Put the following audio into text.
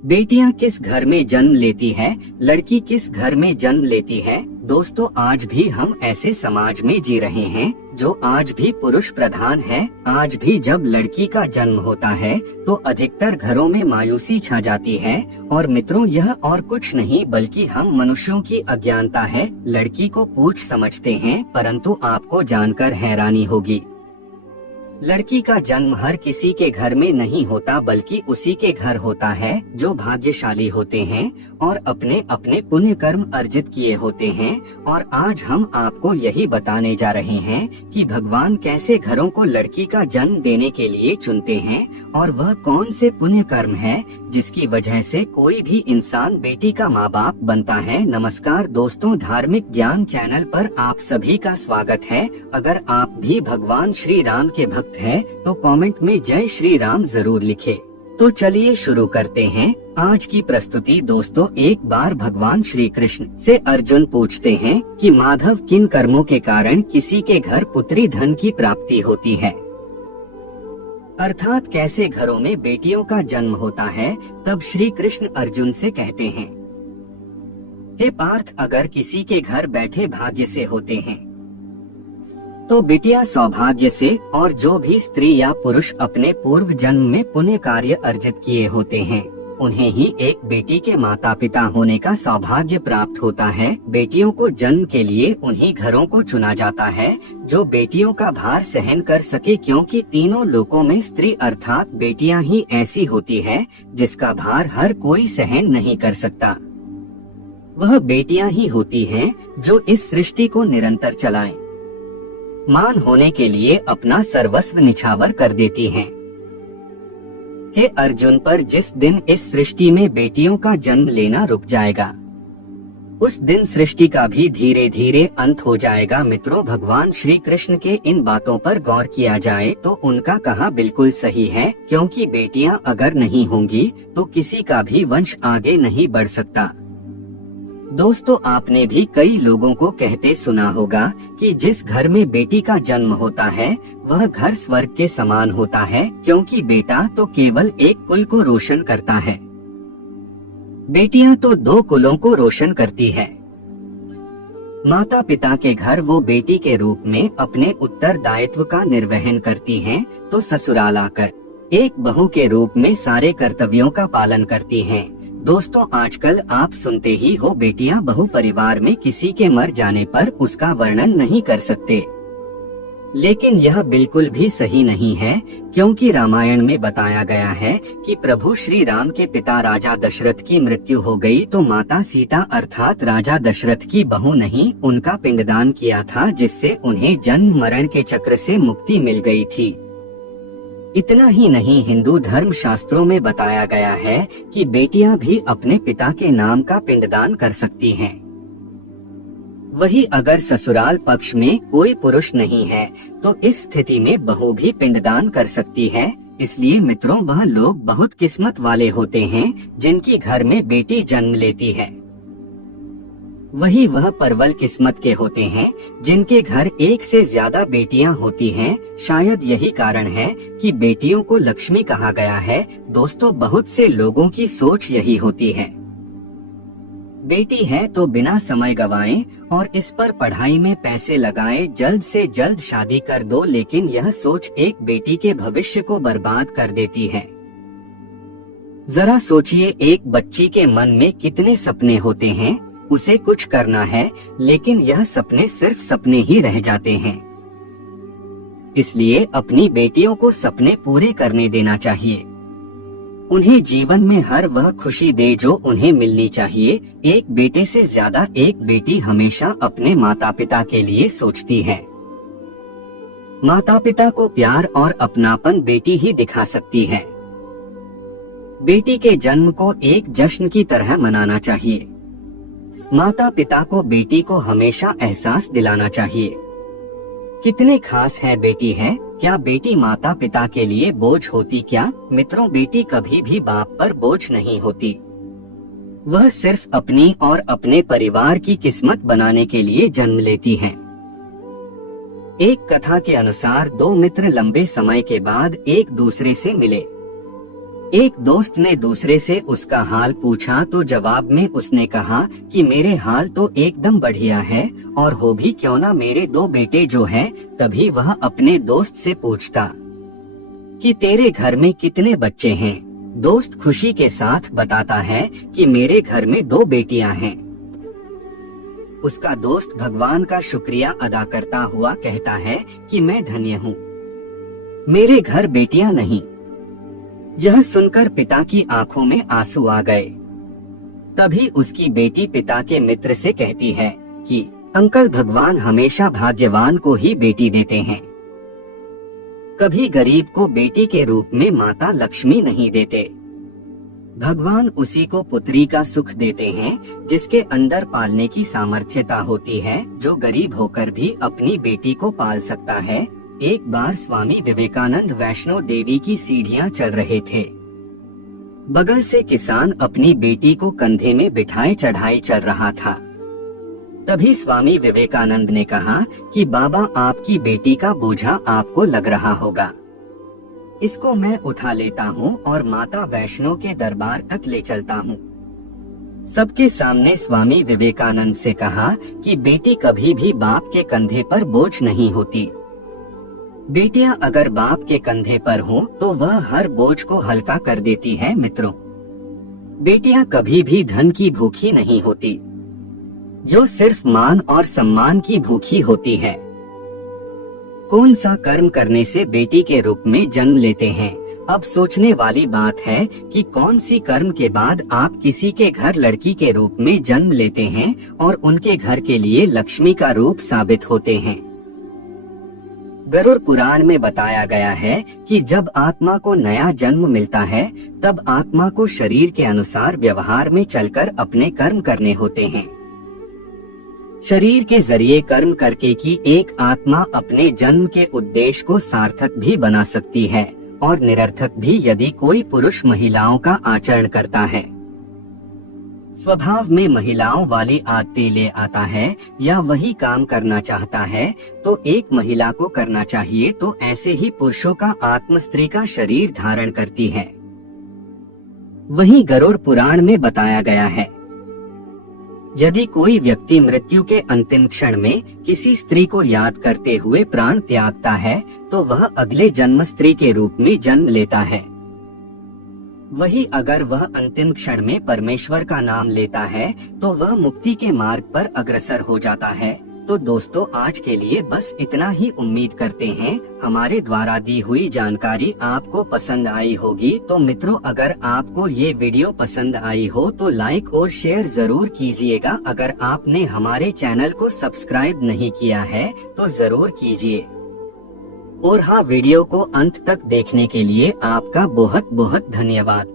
बेटियां किस घर में जन्म लेती है, लड़की किस घर में जन्म लेती है। दोस्तों, आज भी हम ऐसे समाज में जी रहे हैं जो आज भी पुरुष प्रधान है। आज भी जब लड़की का जन्म होता है तो अधिकतर घरों में मायूसी छा जाती है। और मित्रों, यह और कुछ नहीं बल्कि हम मनुष्यों की अज्ञानता है। लड़की को पूछ समझते हैं, परंतु आपको जानकर हैरानी होगी, लड़की का जन्म हर किसी के घर में नहीं होता, बल्कि उसी के घर होता है जो भाग्यशाली होते हैं और अपने अपने पुण्य कर्म अर्जित किए होते हैं। और आज हम आपको यही बताने जा रहे हैं कि भगवान कैसे घरों को लड़की का जन्म देने के लिए चुनते हैं और वह कौन से पुण्य कर्म है जिसकी वजह से कोई भी इंसान बेटी का माँ बाप बनता है। नमस्कार दोस्तों, धार्मिक ज्ञान चैनल पर आप सभी का स्वागत है। अगर आप भी भगवान श्री राम के भक्त है तो कमेंट में जय श्री राम जरूर लिखें। तो चलिए शुरू करते हैं आज की प्रस्तुति। दोस्तों, एक बार भगवान श्री कृष्ण से अर्जुन पूछते हैं कि माधव, किन कर्मों के कारण किसी के घर पुत्री धन की प्राप्ति होती है, अर्थात कैसे घरों में बेटियों का जन्म होता है। तब श्री कृष्ण अर्जुन से कहते हैं, हे पार्थ, अगर किसी के घर बैठे भाग्य से होते हैं तो बिटिया सौभाग्य से, और जो भी स्त्री या पुरुष अपने पूर्व जन्म में पुण्य कार्य अर्जित किए होते हैं उन्हें ही एक बेटी के माता पिता होने का सौभाग्य प्राप्त होता है। बेटियों को जन्म के लिए उन्हीं घरों को चुना जाता है जो बेटियों का भार सहन कर सके, क्योंकि तीनों लोकों में स्त्री अर्थात बेटियां ही ऐसी होती है जिसका भार हर कोई सहन नहीं कर सकता। वह बेटियां ही होती हैं जो इस सृष्टि को निरंतर चलाएं, मान होने के लिए अपना सर्वस्व निछावर कर देती हैं। हे अर्जुन, पर जिस दिन इस सृष्टि में बेटियों का जन्म लेना रुक जाएगा उस दिन सृष्टि का भी धीरे धीरे अंत हो जाएगा। मित्रों, भगवान श्री कृष्ण के इन बातों पर गौर किया जाए तो उनका कहा बिल्कुल सही है, क्योंकि बेटियां अगर नहीं होंगी तो किसी का भी वंश आगे नहीं बढ़ सकता। दोस्तों, आपने भी कई लोगों को कहते सुना होगा कि जिस घर में बेटी का जन्म होता है वह घर स्वर्ग के समान होता है, क्योंकि बेटा तो केवल एक कुल को रोशन करता है, बेटियां तो दो कुलों को रोशन करती है। माता पिता के घर वो बेटी के रूप में अपने उत्तरदायित्व का निर्वहन करती हैं, तो ससुराल आकर एक बहू के रूप में सारे कर्तव्यों का पालन करती हैं। दोस्तों, आजकल आप सुनते ही हो, बेटियां बहु परिवार में किसी के मर जाने पर उसका वर्णन नहीं कर सकते, लेकिन यह बिल्कुल भी सही नहीं है, क्योंकि रामायण में बताया गया है कि प्रभु श्री राम के पिता राजा दशरथ की मृत्यु हो गई तो माता सीता अर्थात राजा दशरथ की बहू नहीं, उनका पिंडदान किया था, जिससे उन्हें जन्म मरण के चक्र से मुक्ति मिल गई थी। इतना ही नहीं, हिंदू धर्म शास्त्रों में बताया गया है कि बेटियां भी अपने पिता के नाम का पिंडदान कर सकती हैं। वही अगर ससुराल पक्ष में कोई पुरुष नहीं है तो इस स्थिति में बहू भी पिंडदान कर सकती है। इसलिए मित्रों, वह लोग बहुत किस्मत वाले होते हैं जिनकी घर में बेटी जन्म लेती है। वही वह परवल किस्मत के होते हैं जिनके घर एक से ज्यादा बेटियां होती हैं। शायद यही कारण है कि बेटियों को लक्ष्मी कहा गया है। दोस्तों, बहुत से लोगों की सोच यही होती है, बेटी है तो बिना समय गवाएं और इस पर पढ़ाई में पैसे लगाएं, जल्द से जल्द शादी कर दो, लेकिन यह सोच एक बेटी के भविष्य को बर्बाद कर देती है। जरा सोचिए, एक बच्ची के मन में कितने सपने होते हैं, उसे कुछ करना है लेकिन यह सपने सिर्फ सपने ही रह जाते हैं। इसलिए अपनी बेटियों को सपने पूरे करने देना चाहिए, उन्हें जीवन में हर वह खुशी दे जो उन्हें मिलनी चाहिए। एक बेटे से ज्यादा एक बेटी हमेशा अपने माता पिता के लिए सोचती है। माता पिता को प्यार और अपनापन बेटी ही दिखा सकती है। बेटी के जन्म को एक जश्न की तरह मनाना चाहिए। माता पिता को बेटी को हमेशा एहसास दिलाना चाहिए, कितने खास है बेटी है। क्या बेटी माता पिता के लिए बोझ होती क्या? मित्रों, बेटी कभी भी बाप पर बोझ नहीं होती, वह सिर्फ अपनी और अपने परिवार की किस्मत बनाने के लिए जन्म लेती है। एक कथा के अनुसार दो मित्र लंबे समय के बाद एक दूसरे से मिले। एक दोस्त ने दूसरे से उसका हाल पूछा तो जवाब में उसने कहा कि मेरे हाल तो एकदम बढ़िया है, और हो भी क्यों ना मेरे 2 बेटे जो हैं। तभी वह अपने दोस्त से पूछता कि तेरे घर में कितने बच्चे हैं। दोस्त खुशी के साथ बताता है कि मेरे घर में 2 बेटियां हैं। उसका दोस्त भगवान का शुक्रिया अदा करता हुआ कहता है कि मैं धन्य हूँ, मेरे घर बेटियां नहीं। यह सुनकर पिता की आंखों में आंसू आ गए। तभी उसकी बेटी पिता के मित्र से कहती है कि अंकल, भगवान हमेशा भाग्यवान को ही बेटी देते हैं, कभी गरीब को बेटी के रूप में माता लक्ष्मी नहीं देते। भगवान उसी को पुत्री का सुख देते हैं जिसके अंदर पालने की सामर्थ्यता होती है, जो गरीब होकर भी अपनी बेटी को पाल सकता है। एक बार स्वामी विवेकानंद वैष्णो देवी की सीढ़ियां चल रहे थे। बगल से किसान अपनी बेटी को कंधे में बिठाए चढ़ाई चल रहा था। तभी स्वामी विवेकानंद ने कहा कि बाबा, आपकी बेटी का बोझा आपको लग रहा होगा, इसको मैं उठा लेता हूँ और माता वैष्णो के दरबार तक ले चलता हूँ। सबके सामने स्वामी विवेकानंद से कहा कि बेटी कभी भी बाप के कंधे पर बोझ नहीं होती। बेटियां अगर बाप के कंधे पर हों तो वह हर बोझ को हल्का कर देती है। मित्रों, बेटियां कभी भी धन की भूखी नहीं होती, जो सिर्फ मान और सम्मान की भूखी होती है। कौन सा कर्म करने से बेटी के रूप में जन्म लेते हैं? अब सोचने वाली बात है कि कौन सी कर्म के बाद आप किसी के घर लड़की के रूप में जन्म लेते हैं और उनके घर के लिए लक्ष्मी का रूप साबित होते हैं। गरुड़ पुराण में बताया गया है कि जब आत्मा को नया जन्म मिलता है तब आत्मा को शरीर के अनुसार व्यवहार में चलकर अपने कर्म करने होते हैं। शरीर के जरिए कर्म करके की एक आत्मा अपने जन्म के उद्देश्य को सार्थक भी बना सकती है और निरर्थक भी, यदि कोई पुरुष महिलाओं का आचरण करता है, स्वभाव में महिलाओं वाली आदतें ले आता है या वही काम करना चाहता है तो एक महिला को करना चाहिए, तो ऐसे ही पुरुषों का आत्म स्त्री का शरीर धारण करती है। वही गरुड़ पुराण में बताया गया है, यदि कोई व्यक्ति मृत्यु के अंतिम क्षण में किसी स्त्री को याद करते हुए प्राण त्यागता है तो वह अगले जन्म स्त्री के रूप में जन्म लेता है। वही अगर वह अंतिम क्षण में परमेश्वर का नाम लेता है तो वह मुक्ति के मार्ग पर अग्रसर हो जाता है। तो दोस्तों, आज के लिए बस इतना ही। उम्मीद करते हैं हमारे द्वारा दी हुई जानकारी आपको पसंद आई होगी। तो मित्रों, अगर आपको ये वीडियो पसंद आई हो तो लाइक और शेयर जरूर कीजिएगा। अगर आपने हमारे चैनल को सब्सक्राइब नहीं किया है तो जरूर कीजिए। और हाँ, वीडियो को अंत तक देखने के लिए आपका बहुत बहुत धन्यवाद।